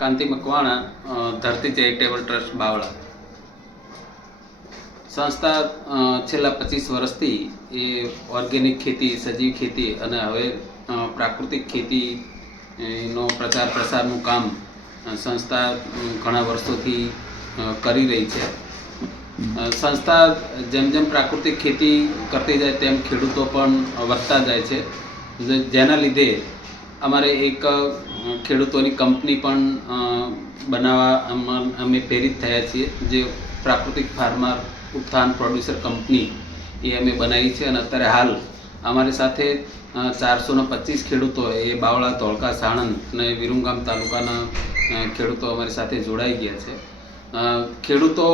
કાંતિ મકવાણા, ધરતી charitable trust Bavla. સંસ્થા છેલ્લા 25 વર્ષથી એ ઓર્ગેનિક ખેતી, સજીવ ખેતી અને હવે પ્રાકૃતિક ખેતીનો પ્રચાર પ્રસારનું કામ સંસ્થા ઘણા વર્ષોથી કરી રહી છે. સંસ્થા જેમ જેમ પ્રાકૃતિક ખેતી કરતી જાય તેમ ખેડૂતો પણ વધતા જાય છે, જેના લીધે અમારે એક ખેડૂતોની કંપની પણ બનાવવા અમે પ્રેરિત થયા છીએ, જે પ્રાકૃતિક ફાર્મર ઉત્થાન પ્રોડ્યુસર કંપની એ અમે બનાવી છે. અને અત્યારે હાલ અમારી સાથે 425 ખેડૂતો એ બાવળા, ધોળકા, સાણંદ અને વિરમગામ તાલુકાના ખેડૂતો અમારી સાથે જોડાઈ ગયા છે. ખેડૂતો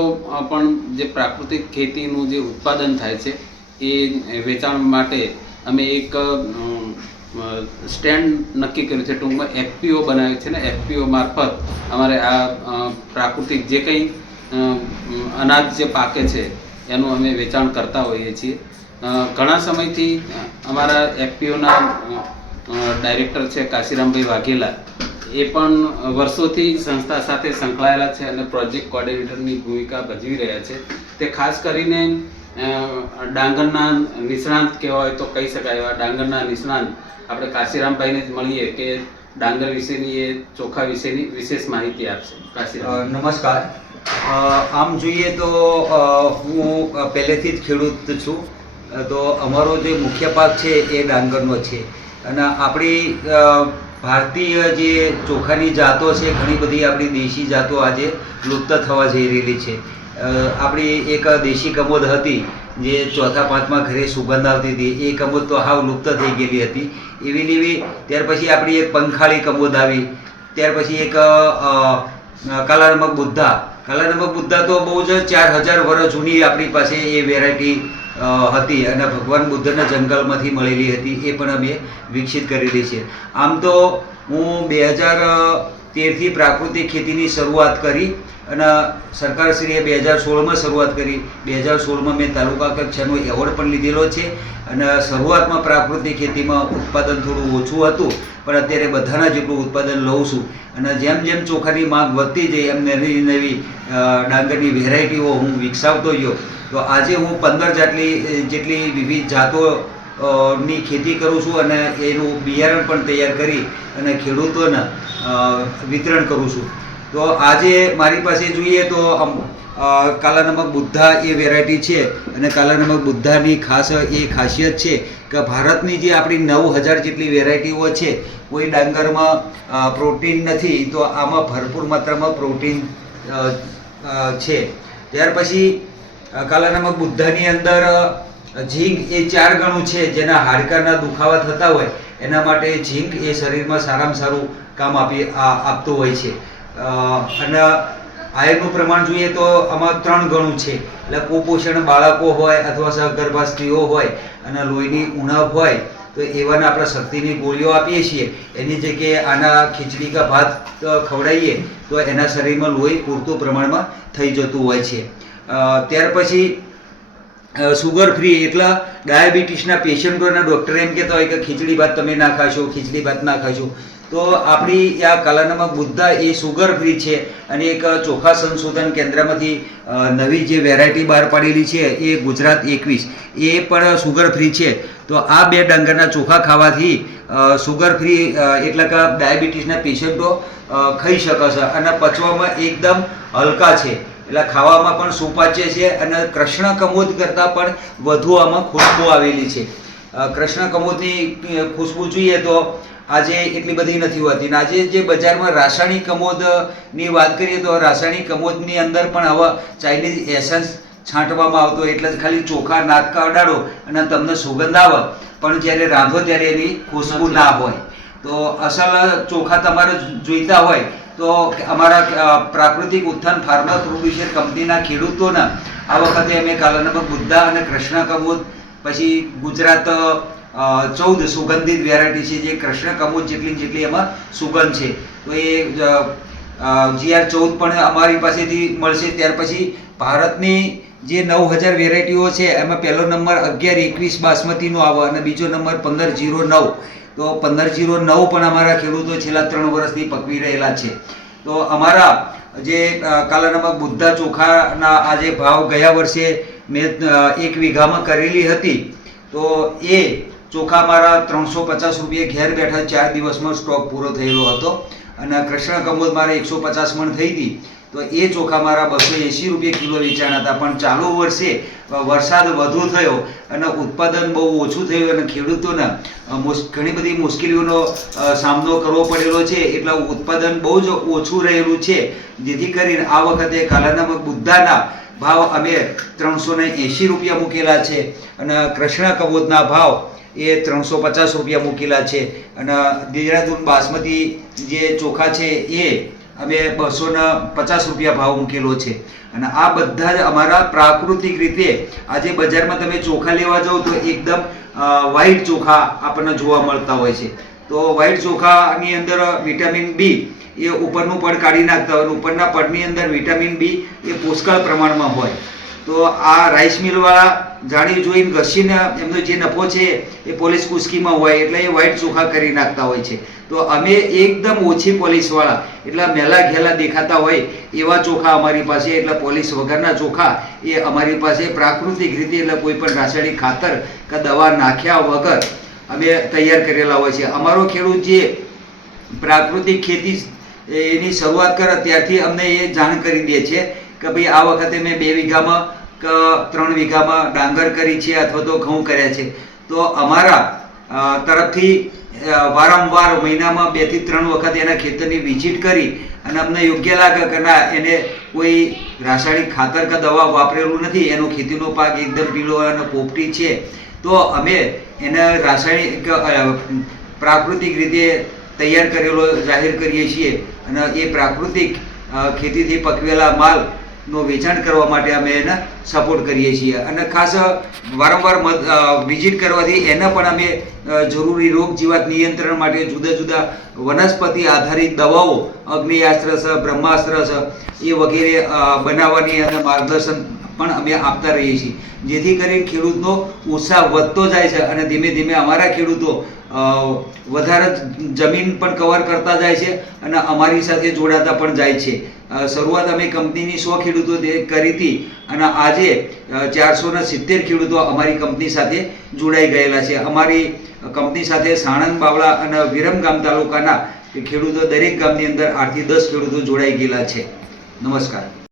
પણ જે પ્રાકૃતિક ખેતીનું જે ઉત્પાદન થાય છે એ વેચાણ માટે અમે એક સ્ટેન્ડ નક્કી કર્યું છે. ટૂંકમાં FPO બનાવ્યું છે ને FPO મારફત અમારે આ પ્રાકૃતિક જે કંઈ અનાજ જે પાકે છે એનું અમે વેચાણ કરતા હોઈએ છીએ. ઘણા સમયથી અમારા FPOના ડાયરેક્ટર છે કાશીરામભાઈ વાઘેલા, એ પણ વર્ષોથી સંસ્થા સાથે સંકળાયેલા છે અને પ્રોજેક્ટ કોઓર્ડિનેટરની ભૂમિકા ભજવી રહ્યા છે. તે ખાસ કરીને ડાંગરના નિષ્ણાંત કહેવાય તો કહી શકાય એવા ડાંગરના નિષ્ણાંત આપણે કાશીરામભાઈને જ મળીએ કે ડાંગર વિશેની એ ચોખા વિશેની વિશેષ માહિતી આપશે. કાશીરામ, નમસ્કાર. આમ જોઈએ તો હું પહેલેથી જ ખેડૂત છું, તો અમારો જે મુખ્ય પાક છે એ ડાંગરનો છે. અને આપણી ભારતીય જે ચોખાની જાતો છે, ઘણી બધી આપણી દેશી જાતો આજે લુપ્ત થવા જઈ રહેલી છે. આપણી એક દેશી કમોદ હતી જે 4-5મા ઘરે સુગંધ આવતી હતી, એ કમોદ તો હાવ લુપ્ત થઈ ગયેલી હતી. એવી ને એવી ત્યાર પછી આપણી એક પંખાળી કમોદ આવી. ત્યાર પછી એક કાલાનમક બુદ્ધા. કાલાનમક બુદ્ધા તો બહુ જ 4000 વર્ષ જૂની આપણી પાસે એ વેરાયટી હતી અને ભગવાન બુદ્ધના જંગલમાંથી મળેલી હતી. એ પણ અમે વિકસિત કરેલી છે. આમ તો હું 2013થી પ્રાકૃતિક ખેતીની શરૂઆત કરી અને સરકારશ્રીએ 2016માં શરૂઆત કરી. 2016માં મેં તાલુકા કક્ષાનો એવોર્ડ પણ લીધેલો છે. અને શરૂઆતમાં પ્રાકૃતિક ખેતીમાં ઉત્પાદન થોડું ઓછું હતું, પણ અત્યારે બધાના જેટલું ઉત્પાદન લઉં છું. અને જેમ જેમ ચોખાની માંગ વધતી જાય એમ નવી નવી ડાંગરની વેરાયટીઓ હું વિકસાવતો ગયો. તો આજે હું 15 જેટલી વિવિધ જાતો ની ખેતી કરું છું અને એનું બિયારણ પણ તૈયાર કરી અને ખેડૂતોને વિતરણ કરું છું. તો આજે મારી પાસે જોઈએ તો કાલાનમક બુદ્ધા એ વેરાયટી છે. અને કાલાનમક બુદ્ધાની ખાસ એ ખાસિયત છે કે ભારતની જે આપણી 9000 જેટલી વેરાયટીઓ છે, કોઈ ડાંગરમાં પ્રોટીન નથી, તો આમાં ભરપૂર માત્રામાં પ્રોટીન છે. ત્યાર પછી કાલાનમક બુદ્ધાની અંદર ઝીંક એ 4 ગણું છે. જેના હાડકાના દુખાવા થતા હોય એના માટે ઝીંક એ શરીરમાં સારામાં સારું કામ આપતું હોય છે. અને આયર્નનું પ્રમાણ જોઈએ તો આમાં 3 ગણું છે. એટલે કુપોષણ બાળકો હોય અથવા સગર્ભા સ્ત્રીઓ હોય અને લોહીની ઉણપ હોય તો એવાને આપણે શક્તિની ગોળીઓ આપીએ છીએ. એની જગ્યાએ આના ખીચડી કા ભાત ખવડાવીએ તો એના શરીરમાં લોહી પૂરતું પ્રમાણમાં થઈ જતું હોય છે. ત્યાર પછી સુગર ફ્રી, એટલે ડાયાબિટીસના પેશન્ટોના ડૉક્ટર એમ કહેતા હોય કે ખીચડી ભાત તમે ના ખાશો, ખીચડી ભાત ના ખાશો. તો આપણી આ કાલાનમક બુદ્ધા એ સુગર ફ્રી છે. અને એક ચોખા સંશોધન કેન્દ્રમાંથી નવી જે વેરાયટી બહાર પાડેલી છે એ ગુજરાત 21, એ પણ સુગર ફ્રી છે. તો આ 2 ડાંગરના ચોખા ખાવાથી સુગર ફ્રી એટલે કે ડાયાબિટીસના પેશન્ટો ખાઈ શકે છે અને પચવામાં એકદમ હલકા છે. એટલે ખાવામાં પણ સુપાચ્ય છે અને કૃષ્ણ કમોદ કરતાં પણ વધુ આમાં ખુશ્બુ આવેલી છે. કૃષ્ણ કમોદની ખુશ્બુ જોઈએ તો આજે એટલી બધી નથી હોતી. અને આજે જે બજારમાં રાસાયણિક કમોદની વાત કરીએ તો રાસાયણિક કમોદની અંદર પણ આવા ચાઇનીઝ એસન્સ છાંટવામાં આવતો, એટલે જ ખાલી ચોખા નાક અડાડો અને તમને સુગંધ આવે, પણ જ્યારે રાંધો ત્યારે એની ખુશ્બુ ના હોય. તો અસલ ચોખા તમારે જોઈતા હોય તો અમારા પ્રાકૃતિક ઉત્થાન ફાર્મર પ્રોડ્યુસર કંપનીના ખેડૂતોના આ વખતે અમે કાલાનમક બુદ્ધા અને કૃષ્ણ કમોદ, પછી ગુજરાત 14 સુગંધિત વેરાયટી છે, જે કૃષ્ણ કમોદ જેટલી એમાં સુગંધ છે. તો એ GR14 પણ અમારી પાસેથી મળશે. ત્યાર પછી ભારતની જે 9000 વેરાયટીઓ છે એમાં પહેલો નંબર 1121 બાસમતીનો આવે અને બીજો નંબર 1509. તો 1509 પણ અમારા ખેડૂતો છેલ્લા 3 વર્ષથી પકવી રહેલા છે. તો અમારા જે કાલાનામક બુદ્ધા ચોખાના આ જે ભાવ ગયા વર્ષે મેં 1 વીઘામાં કરેલી હતી, તો એ ચોખા મારા 350 રૂપિયા ઘેર બેઠા 4 દિવસમાં સ્ટોક પૂરો થયેલો હતો અને કૃષ્ણ કમોદ મારે 150 મણ થઈ હતી, તો એ ચોખા મારા 280 રૂપિયા કિલો વેચાણ હતા. પણ ચાલુ વર્ષે વરસાદ વધુ થયો અને ઉત્પાદન બહુ ઓછું થયું અને ખેડૂતોને ઘણી બધી મુશ્કેલીઓનો સામનો કરવો પડેલો છે, એટલે ઉત્પાદન બહુ જ ઓછું રહેલું છે. જેથી કરીને આ વખતે કાલાનામક બુદ્ધાના ભાવ અમે 380 રૂપિયા મૂકેલા છે અને કૃષ્ણ કમોદના ભાવ એ 350 રૂપિયા મૂકેલા છે અને દેહરાદૂન બાસમતી જે ચોખા છે એ અમે 250 રૂપિયા ભાવ મૂકેલો છે. અને આ બધા જ અમારા પ્રાકૃતિક રીતે આજે બજારમાં તમે ચોખા લેવા જાઓ તો એકદમ વ્હાઈટ ચોખા આપણને જોવા મળતા હોય છે. તો વ્હાઈટ ચોખાની અંદર વિટામિન બી એ ઉપરનું પડ કાઢી નાખતા હોય, ઉપરના પડની અંદર વિટામિન બી એ પુષ્કળ પ્રમાણમાં હોય. તો આ રાઈસ મિલવાળા જાણી જોઈને ઘસીને એમનો જે નફો છે એ પોલીસ કુસ્કીમાં હોય એટલે એ વ્હાઈટ ચોખા કરી નાખતા હોય છે. તો અમે એકદમ ઓછી પોલીસવાળા એટલે મેલા ઘેલા દેખાતા હોય એવા ચોખા અમારી પાસે, એટલે પોલીસ વગરના ચોખા એ અમારી પાસે પ્રાકૃતિક રીતે, એટલે કોઈ પણ રાસાયણિક ખાતર કે દવા નાખ્યા વગર અમે તૈયાર કરેલા હોય છે. અમારો ખેડૂત જે પ્રાકૃતિક ખેતી એની શરૂઆત કરે ત્યારથી અમને એ જાણ કરી દે છે કે ભાઈ આ વખતે મેં 2 વીઘામાં કે 3 વીઘામાં ડાંગર કરી છે અથવા તો ઘઉં કર્યા છે. તો અમારા તરફથી વારંવાર મહિનામાં 2 થી 3 વખત એના ખેતરની વિઝિટ કરી અને અમને યોગ્ય લાગે કે ના એને કોઈ રાસાયણિક ખાતર કે દવા વાપરેલું નથી, એનો ખેતીનો પાક એકદમ પીળો અને પોપટી છે, તો અમે એને રાસાયણિક પ્રાકૃતિક રીતે તૈયાર કરેલો જાહેર કરીએ છીએ અને એ પ્રાકૃતિક ખેતીથી પકવેલા માલનો વેચાણ કરવા માટે અમે એને સપોર્ટ કરીએ છીએ. અને ખાસ વારંવાર વિઝિટ કરવાથી એને પણ અમે જરૂરી રોગ જીવાત નિયંત્રણ માટે જુદા જુદા વનસ્પતિ આધારિત દવાઓ, અગ્નિયાસ્ત્ર છે, બ્રહ્માસ્ત્ર છે, એ વગેરે બનાવવાની અને માર્ગદર્શન પણ અમે આપતા રહીએ છીએ, જેથી કરીને ખેડૂતનો ઉત્સાહ વધતો જાય છે અને ધીમે ધીમે અમારા ખેડૂતો વધારે જમીન પણ કવર કરતા જાય છે અને અમારી સાથે જોડાતા પણ જાય છે. શરૂઆત અમે કંપનીની 100 ખેડૂતો કરી હતી અને આજે 470 ખેડૂતો અમારી કંપની સાથે જોડાઈ ગયેલા છે. અમારી કંપની સાથે સાણંદ, બાવળા અને વિરમગામ તાલુકાના ખેડૂતો દરેક ગામની અંદર 8 થી 10 ખેડૂતો જોડાઈ ગયેલા છે. નમસ્કાર.